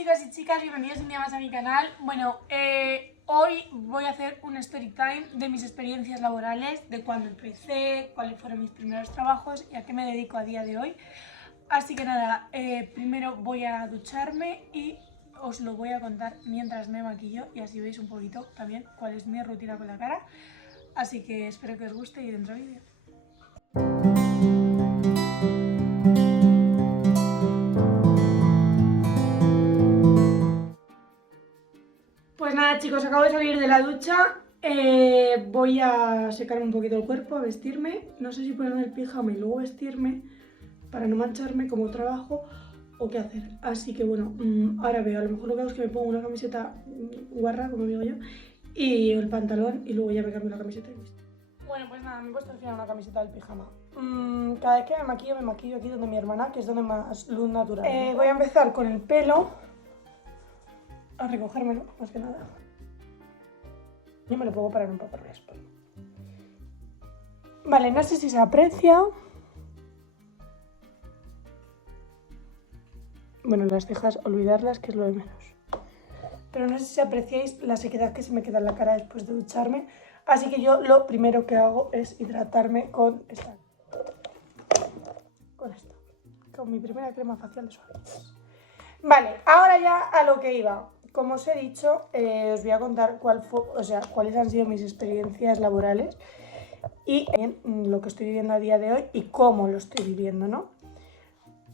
chicos y chicas, bienvenidos un día más a mi canal. Bueno, hoy voy a hacer un story time de mis experiencias laborales, de cuando empecé, cuáles fueron mis primeros trabajos y a qué me dedico a día de hoy. Así que nada, primero voy a ducharme y os lo voy a contar mientras me maquillo y así veis un poquito también cuál es mi rutina con la cara. Así que espero que os guste y dentro vídeo. Pues nada chicos, acabo de salir de la ducha, voy a secarme un poquito el cuerpo, a vestirme, no sé si ponerme el pijama y luego vestirme para no mancharme como trabajo o qué hacer. Así que bueno, ahora veo, a lo mejor lo que hago es que me pongo una camiseta guarra, como digo yo, y el pantalón y luego ya me cambio la camiseta y listo. Bueno, pues nada, me he puesto al final una camiseta del pijama. Cada vez que me maquillo aquí donde mi hermana, que es donde más luz natural. Voy a empezar con el pelo, a recogérmelo, más que nada. Yo me lo pongo para no empaparme la espalda. Vale, no sé si se aprecia. Bueno, las cejas, olvidarlas, que es lo de menos. Pero no sé si apreciáis la sequedad que se me queda en la cara después de ducharme. Así que yo lo primero que hago es hidratarme con esta. Con mi primera crema facial de Suavitas. Vale, ahora ya a lo que iba. Como os he dicho, os voy a contar cuáles han sido mis experiencias laborales y lo que estoy viviendo a día de hoy y cómo lo estoy viviendo, ¿no?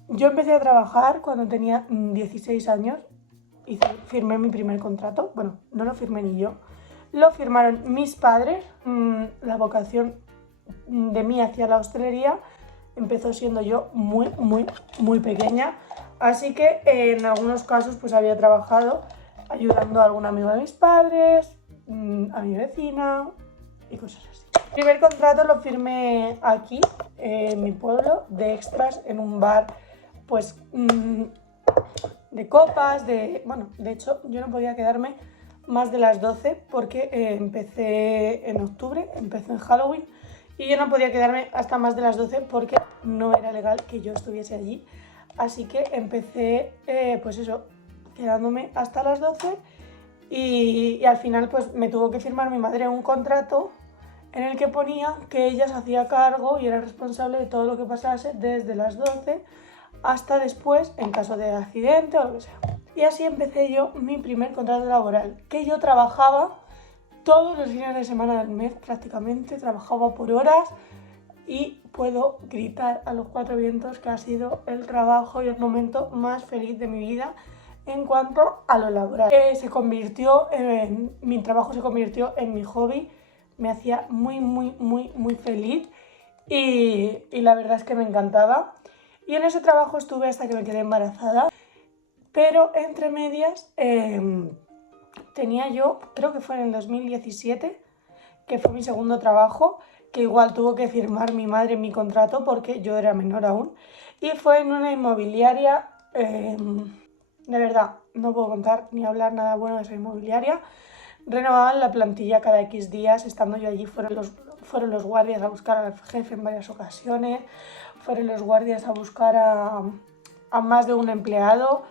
Yo empecé a trabajar cuando tenía 16 años y firmé mi primer contrato. Bueno, no lo firmé ni yo, lo firmaron mis padres. La vocación de mí hacia la hostelería empezó siendo yo muy pequeña. Así que en algunos casos pues había trabajado ayudando a algún amigo de mis padres, a mi vecina y cosas así. El primer contrato lo firmé aquí, en mi pueblo, de extras en un bar, pues de copas, bueno, de hecho yo no podía quedarme más de las 12 porque empecé en octubre, empecé en Halloween y yo no podía quedarme hasta más de las 12 porque no era legal que yo estuviese allí. Así que empecé, pues eso, quedándome hasta las 12 y al final pues me tuvo que firmar mi madre un contrato en el que ponía que ella se hacía cargo y era responsable de todo lo que pasase desde las 12 hasta después en caso de accidente o lo que sea. Y así empecé yo mi primer contrato laboral, que yo trabajaba todos los fines de semana del mes prácticamente, trabajaba por horas. Y puedo gritar a los cuatro vientos que ha sido el trabajo y el momento más feliz de mi vida en cuanto a lo laboral. Mi trabajo se convirtió en mi hobby, me hacía muy feliz y la verdad es que me encantaba. Y en ese trabajo estuve hasta que me quedé embarazada, pero entre medias tenía yo, creo que fue en el 2017, que fue mi segundo trabajo, que igual tuvo que firmar mi madre mi contrato porque yo era menor aún, y fue en una inmobiliaria. De verdad, no puedo contar ni hablar nada bueno de esa inmobiliaria. Renovaban la plantilla cada X días, estando yo allí fueron los guardias a buscar al jefe en varias ocasiones, fueron los guardias a buscar a más de un empleado.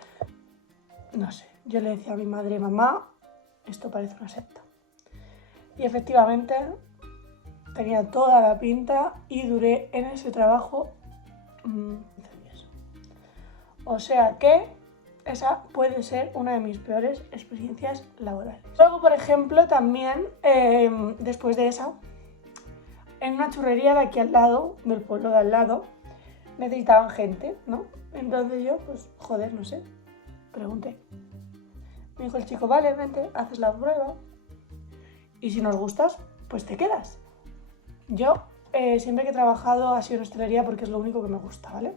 No sé, yo le decía a mi madre, mamá, esto parece una secta. Y efectivamente tenía toda la pinta y duré en ese trabajo 15 días. O sea que esa puede ser una de mis peores experiencias laborales. Luego, por ejemplo, también después de esa, en una churrería de aquí al lado, del pueblo de al lado, necesitaban gente, ¿no? Entonces yo, pues, joder, no sé, pregunté. Me dijo el chico, vale, vente, haces la prueba y si nos gustas, pues te quedas. Yo siempre que he trabajado ha sido en hostelería porque es lo único que me gusta, ¿vale?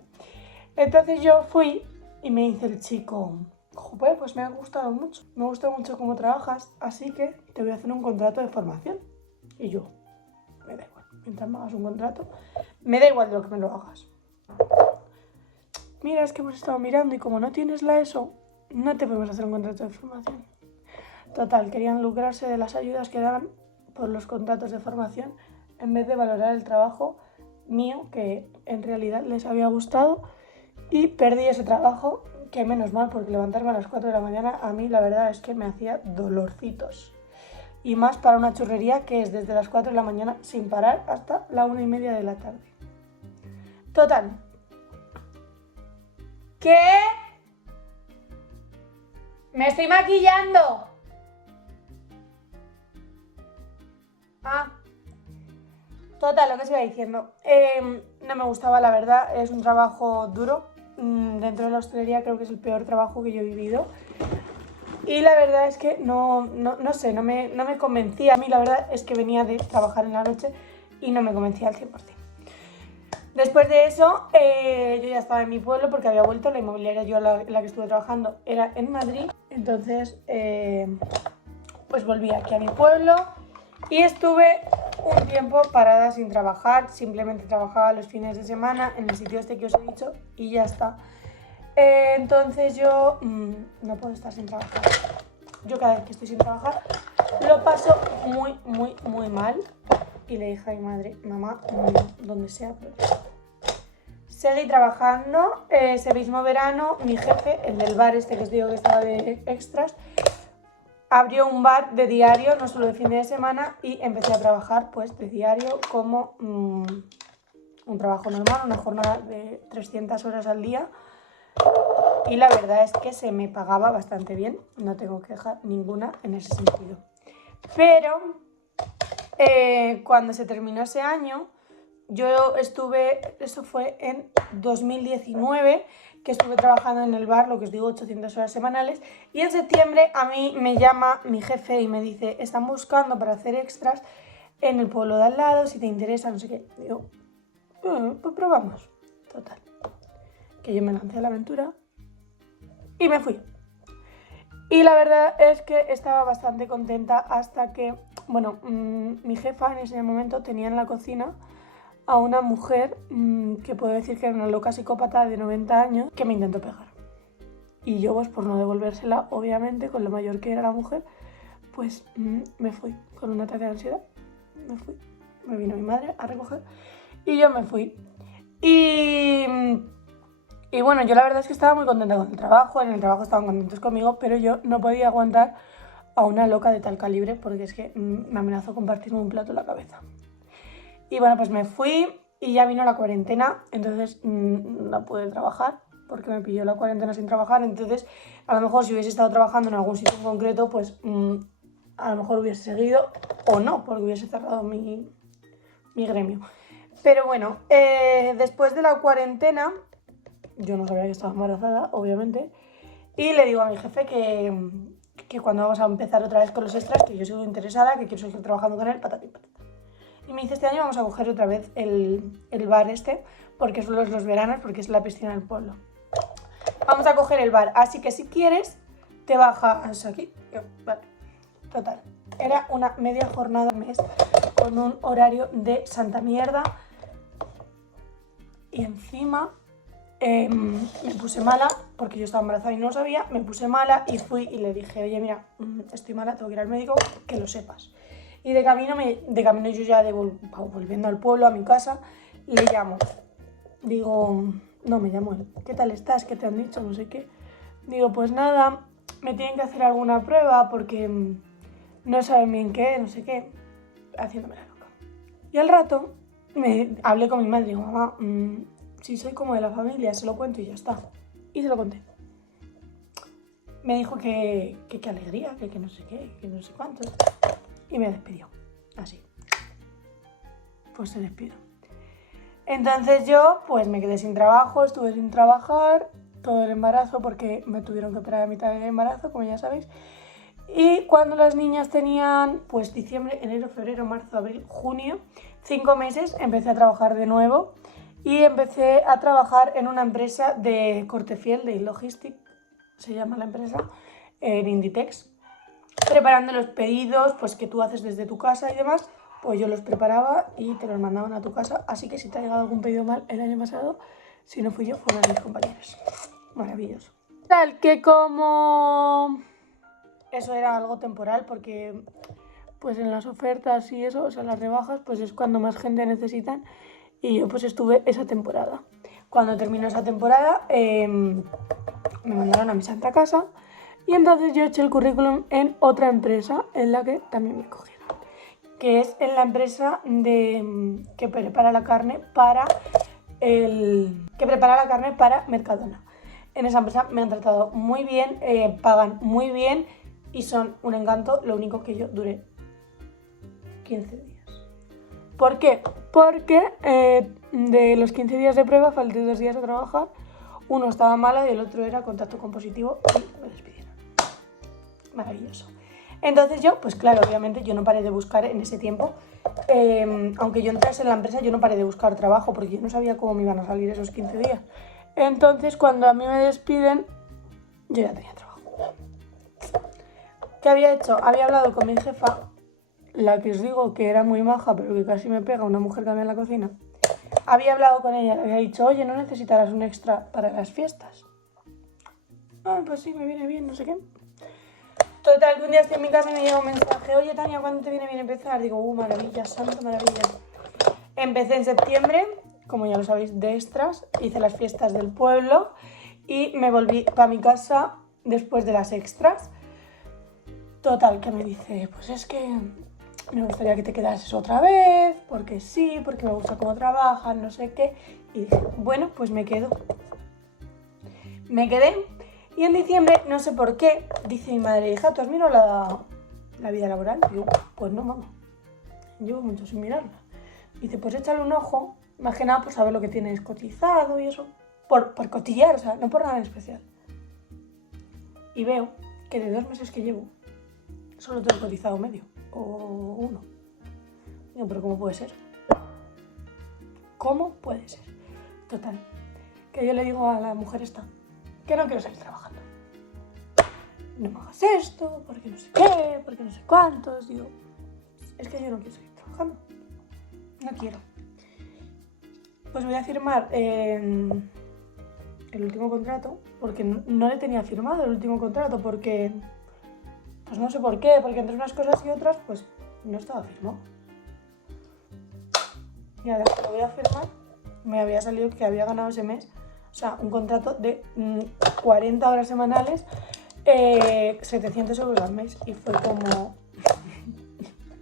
Entonces yo fui y me dice el chico, joder, pues me ha gustado mucho, me gusta mucho cómo trabajas, así que te voy a hacer un contrato de formación. Y yo, me da igual, mientras me hagas un contrato, me da igual de lo que me lo hagas. Mira, es que hemos estado mirando y como no tienes la ESO, no te podemos hacer un contrato de formación. Total, querían lucrarse de las ayudas que daban por los contratos de formación en vez de valorar el trabajo mío, que en realidad les había gustado, y perdí ese trabajo que menos mal, porque levantarme a las 4 de la mañana a mí la verdad es que me hacía dolorcitos. Y más para una churrería que es desde las 4 de la mañana sin parar hasta la 1:30 de la tarde. Total. ¿Qué? ¡Me estoy maquillando! Ah. Total, lo que os iba diciendo. No me gustaba, la verdad. Es un trabajo duro. Dentro de la hostelería creo que es el peor trabajo que yo he vivido. Y la verdad es que no sé, no me convencía. A mí la verdad es que venía de trabajar en la noche y no me convencía al 100%. Después de eso, yo ya estaba en mi pueblo porque había vuelto. La inmobiliaria yo la que estuve trabajando era en Madrid. Entonces, pues volví aquí a mi pueblo y estuve un tiempo parada sin trabajar. Simplemente trabajaba los fines de semana en el sitio este que os he dicho y ya está. Entonces yo no puedo estar sin trabajar. Yo cada vez que estoy sin trabajar lo paso muy mal. Y le dije a mi madre, mamá, donde sea, pero... Seguí trabajando. Ese mismo verano mi jefe, el del bar este que os digo que estaba de extras, abrió un bar de diario, no solo de fin de semana, y empecé a trabajar pues de diario como un trabajo normal, una jornada de 300 horas al día. Y la verdad es que se me pagaba bastante bien, no tengo queja ninguna en ese sentido. Pero cuando se terminó ese año, yo estuve, eso fue en 2019, que estuve trabajando en el bar, lo que os digo, 800 horas semanales, y en septiembre a mí me llama mi jefe y me dice, están buscando para hacer extras en el pueblo de al lado, si te interesa, no sé qué. Digo, pues probamos. Total, que yo me lancé a la aventura y me fui. Y la verdad es que estaba bastante contenta hasta que, bueno, mi jefa en ese momento tenía en la cocina a una mujer que puedo decir que era una loca psicópata de 90 años que me intentó pegar. Y yo, pues por no devolvérsela, obviamente, con lo mayor que era la mujer, pues me fui con un ataque de ansiedad. Me fui. Me vino mi madre a recoger y yo me fui. Y bueno, yo la verdad es que estaba muy contenta con el trabajo, en el trabajo estaban contentos conmigo, pero yo no podía aguantar a una loca de tal calibre porque es que me amenazó con partirme un plato en la cabeza. Y bueno, pues me fui y ya vino la cuarentena, entonces no pude trabajar porque me pilló la cuarentena sin trabajar. Entonces, a lo mejor si hubiese estado trabajando en algún sitio en concreto, pues a lo mejor hubiese seguido o no, porque hubiese cerrado mi gremio. Pero bueno, después de la cuarentena, yo no sabía que estaba embarazada, obviamente, y le digo a mi jefe que cuando vamos a empezar otra vez con los extras, que yo sigo interesada, que quiero seguir trabajando con él, patata y patata. Y me dice, este año vamos a coger otra vez el bar este, porque son los veranos, porque es la piscina del pueblo. Vamos a coger el bar, así que si quieres, te bajas aquí. Yo, vale. Total, era una media jornada al mes, con un horario de santa mierda. Y encima me puse mala, porque yo estaba embarazada y no lo sabía, me puse mala y fui y le dije, oye, mira, estoy mala, tengo que ir al médico, que lo sepas. Y de camino yo ya volviendo al pueblo, a mi casa, le llamo. Digo, no, me llamo él. ¿Qué tal estás? ¿Qué te han dicho? No sé qué. Digo, pues nada, me tienen que hacer alguna prueba porque no saben bien qué, no sé qué. Haciéndome la loca. Y al rato hablé con mi madre y digo, mamá, si soy como de la familia, se lo cuento y ya está. Y se lo conté. Me dijo que qué alegría, que no sé qué, que no sé cuánto. Y me despidió, así. Pues se despidió. Entonces yo pues me quedé sin trabajo, estuve sin trabajar todo el embarazo porque me tuvieron que operar a mitad del embarazo, como ya sabéis. Y cuando las niñas tenían pues diciembre, enero, febrero, marzo, abril, junio, 5 meses, empecé a trabajar de nuevo y empecé a trabajar en una empresa de corte fiel, de Logistic, se llama la empresa, en Inditex. Preparando los pedidos pues que tú haces desde tu casa y demás, pues yo los preparaba y te los mandaban a tu casa. Así que si te ha llegado algún pedido mal el año pasado, si no fui yo, fueron mis compañeros. Maravilloso. Tal que como eso era algo temporal, porque pues en las ofertas y eso, o sea, las rebajas, pues es cuando más gente necesitan. Y yo pues estuve esa temporada. Cuando terminó esa temporada, me mandaron a mi santa casa y entonces yo eché el currículum en otra empresa en la que también me cogieron, que es en la empresa que prepara la carne para Mercadona. En esa empresa me han tratado muy bien, pagan muy bien y son un encanto, lo único que yo duré 15 días. ¿Por qué? Porque de los 15 días de prueba falté 2 días a trabajar, uno estaba malo y el otro era contacto con positivo y me despidieron. Maravilloso. Entonces yo, pues claro, obviamente yo no paré de buscar en ese tiempo, aunque yo entrase en la empresa, yo no paré de buscar trabajo porque yo no sabía cómo me iban a salir esos 15 días. Entonces cuando a mí me despiden, yo ya tenía trabajo. ¿Qué había hecho? Había hablado con mi jefa, la que os digo que era muy maja, pero que casi me pega, una mujer que había en la cocina. Había hablado con ella, le había dicho, oye, ¿no necesitarás un extra para las fiestas? Ah, pues sí, me viene bien, no sé qué. Total, que un día estoy en mi casa y me llega un mensaje, oye, Tania, ¿cuándo te viene bien empezar? Digo, maravilla, santa maravilla. Empecé en septiembre, como ya lo sabéis, de extras, hice las fiestas del pueblo y me volví para mi casa después de las extras. Total, que me dice, pues es que me gustaría que te quedases otra vez, porque sí, porque me gusta cómo trabajas, no sé qué. Y dije, bueno, pues me quedo. Me quedé y en diciembre, no sé por qué, dice mi madre, hija, ¿tú has mirado la vida laboral? Y yo, pues no, mamá, llevo mucho sin mirarla. Dice, pues échale un ojo, más que nada por saber lo que tienes cotizado y eso, por cotillear, o sea, no por nada en especial. Y veo que de 2 meses que llevo, solo tengo cotizado medio, o 1. Digo, pero ¿cómo puede ser? ¿Cómo puede ser? Total, que yo le digo a la mujer esta, que no quiero seguir trabajando. No me hagas esto, porque no sé qué, porque no sé cuántos. Digo, es que yo no quiero seguir trabajando. No quiero. Pues voy a firmar el último contrato, porque no le tenía firmado el último contrato, porque, pues no sé por qué, porque entre unas cosas y otras, pues no estaba firmado. Y ahora que lo voy a firmar, me había salido que había ganado ese mes, o sea, un contrato de 40 horas semanales, 700 euros al mes. Y fue como,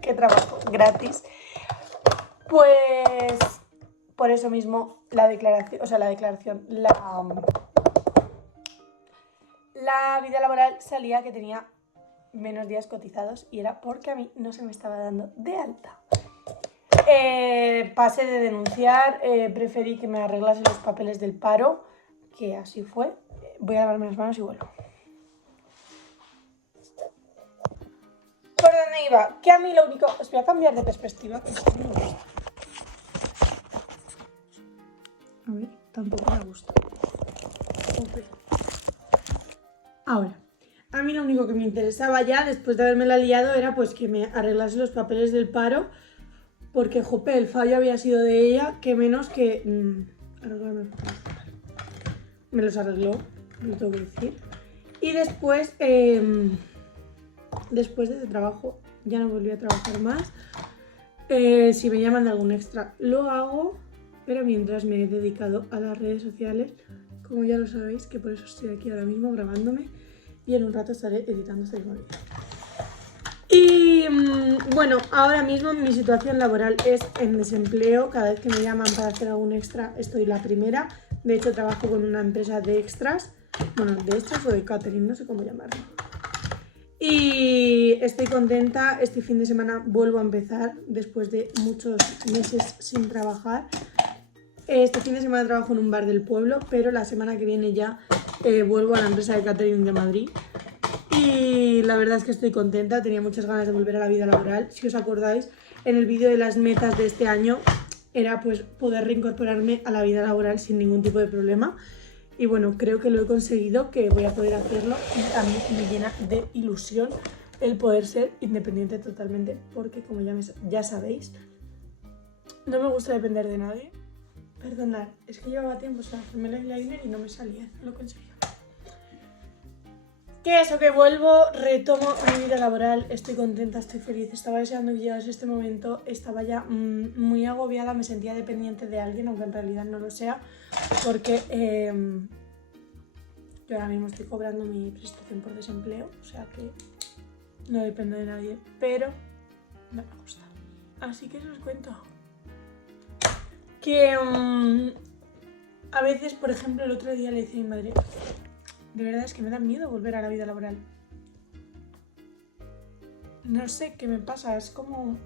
¿qué trabajo? Gratis. Pues por eso mismo la vida laboral salía que tenía menos días cotizados y era porque a mí no se me estaba dando de alta. Pasé de denunciar, preferí que me arreglasen los papeles del paro, que así fue. Voy a lavarme las manos y vuelvo. ¿Por dónde iba? Que a mí lo único... Os voy a cambiar de perspectiva. A ver, tampoco me gusta. Ahora, a mí lo único que me interesaba ya, después de haberme la liado, era pues que me arreglase los papeles del paro, porque, jope, el fallo había sido de ella, que menos que... me los arregló, lo tengo que decir. Y después, después de ese trabajo, ya no volví a trabajar más. Si me llaman de algún extra, lo hago, pero mientras me he dedicado a las redes sociales, como ya lo sabéis, que por eso estoy aquí ahora mismo grabándome y en un rato estaré editando este mismo vídeo. Y bueno, ahora mismo mi situación laboral es en desempleo. Cada vez que me llaman para hacer algún extra estoy la primera. De hecho trabajo con una empresa de extras, bueno, de extras o de catering, no sé cómo llamarlo. Y estoy contenta. Este fin de semana vuelvo a empezar después de muchos meses sin trabajar. Este fin de semana trabajo en un bar del pueblo, pero la semana que viene ya vuelvo a la empresa de catering de Madrid. Y la verdad es que estoy contenta, tenía muchas ganas de volver a la vida laboral. Si os acordáis, en el vídeo de las metas de este año era pues poder reincorporarme a la vida laboral sin ningún tipo de problema. Y bueno, creo que lo he conseguido, que voy a poder hacerlo y a mí me llena de ilusión el poder ser independiente totalmente, porque como ya sabéis, no me gusta depender de nadie. Perdonad, es que llevaba tiempo sin hacerme el eyeliner y no me salía, no lo conseguía. Que eso, que vuelvo, retomo mi vida laboral, estoy contenta, estoy feliz, estaba deseando que llegase este momento, estaba ya muy agobiada, me sentía dependiente de alguien, aunque en realidad no lo sea, porque Yo ahora mismo estoy cobrando mi prestación por desempleo, o sea que no dependo de nadie, pero no me gusta. Así que eso os cuento. Que a veces, por ejemplo, el otro día le decía a mi madre, de verdad es que me da miedo volver a la vida laboral. No sé qué me pasa, es como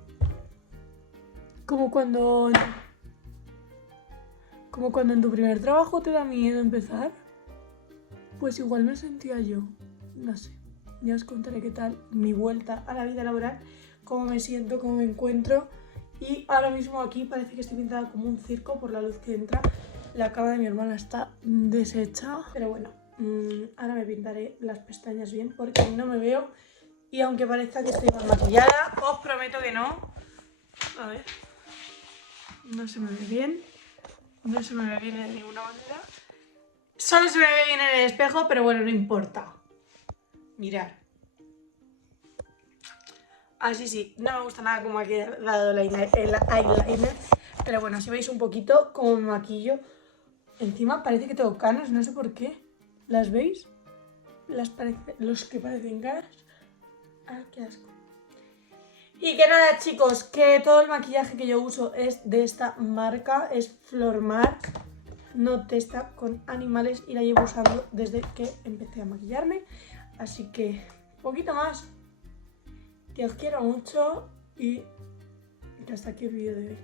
cuando en tu primer trabajo te da miedo empezar. Pues igual me sentía yo, no sé. Ya os contaré qué tal mi vuelta a la vida laboral, cómo me siento, cómo me encuentro. Y ahora mismo aquí parece que estoy pintada como un circo por la luz que entra. La cama de mi hermana está deshecha, pero bueno, ahora me pintaré las pestañas bien porque no me veo. Y aunque parezca que estoy mal maquillada, os prometo que no. A ver, no se me ve bien. No se me ve bien de ninguna manera. Solo se me ve bien en el espejo, pero bueno, no importa. Mirad. Así sí, no me gusta nada cómo ha quedado el eyeliner. Pero bueno, si veis un poquito cómo me maquillo. Encima parece que tengo canas, no sé por qué. ¿Las veis? Los que parecen canas. Ah, qué asco. Y que nada, chicos, que todo el maquillaje que yo uso es de esta marca, es Flormark. No testa con animales y la llevo usando desde que empecé a maquillarme. Así que, poquito más. Que os quiero mucho y hasta aquí el vídeo de hoy.